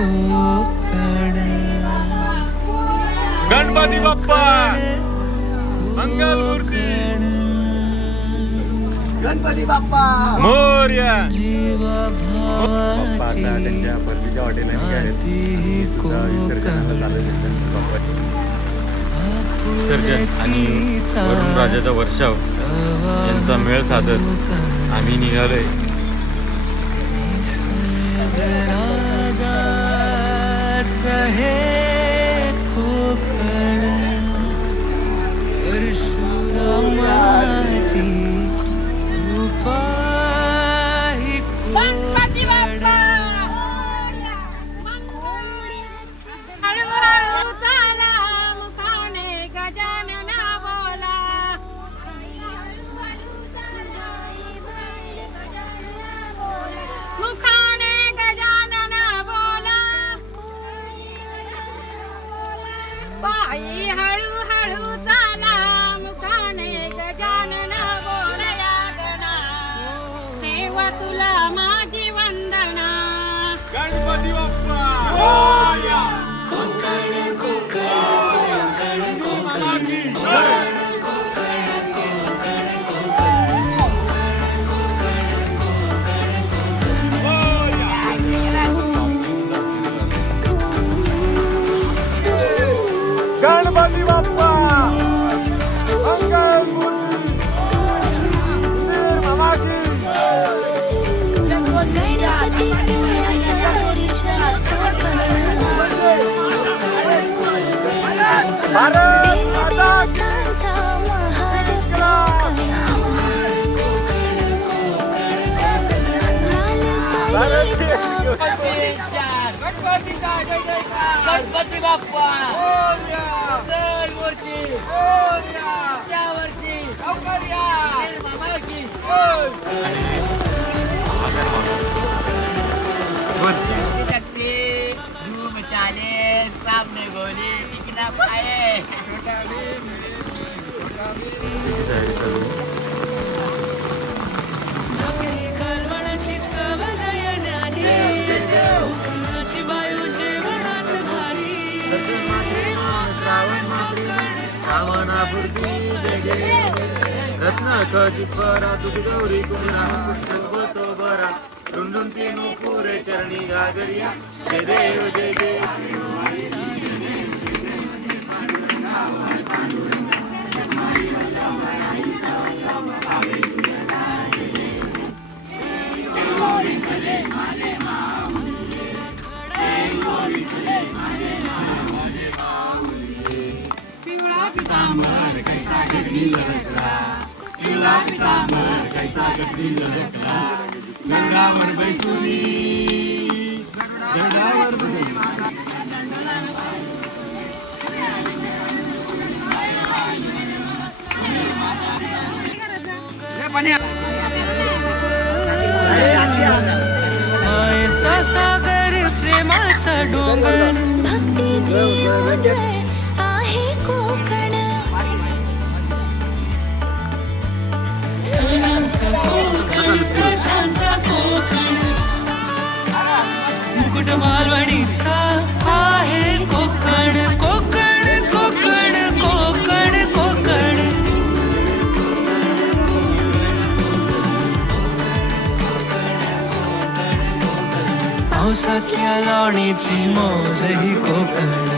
कोकण गणपती बाप्पा मंगलमूर्ती गणपती बाप्पा मोरया. जीवा भावाची त्यांच्या परतीच्या हॉटेल विसर्जन आणि वरुण राजाचा वर्षाव यांचा मेळ साधत आम्ही निघालोय. राजाचं हे कोकण परशुरामाची कृपा ही गणपती बाप्पा हळूहळू चाला मुखाने गजानन बोला मुखाने गजानन बोला पायी हळूहळू चाला मुखाने गजानन बोलया गणा देवा तुला माझी वंदना. गणपती बाप्पा मोरया. कोकण कोकण कोकण कोकण गणपती बाप्पा मंगलमूर्ती मामाची. भारत माता की गणपती बाप्पा दरवर्षी त्या वर्षी मामाची. शक्ति धूम चाले सामने गोली टिकना पाए. कालवणाची चव नयनाने कोकणाची बायू जेवणात भारी रत्नाकाची परा तुझी गौरी कुणा तो बरा रुंडून पिनू पुरे चरणी गागरिया जय देव जय देव. पिवळा पितांबर कैसा गगनी लडकला पिवळा पितांबर कैसा गगनी लडकला गरुडावर बैसुनी गरुडावर मायेचा सागर प्रेमाचा डोंगर भक्तीची ओंजळ आहे कोकण सणांचा कोकण प्रथांचा कोकण मुकुट मालवणीचा आहे कोकण कोकण कोकण कोकण कोकण पावसातल्या लावणीची मौज ही कोकण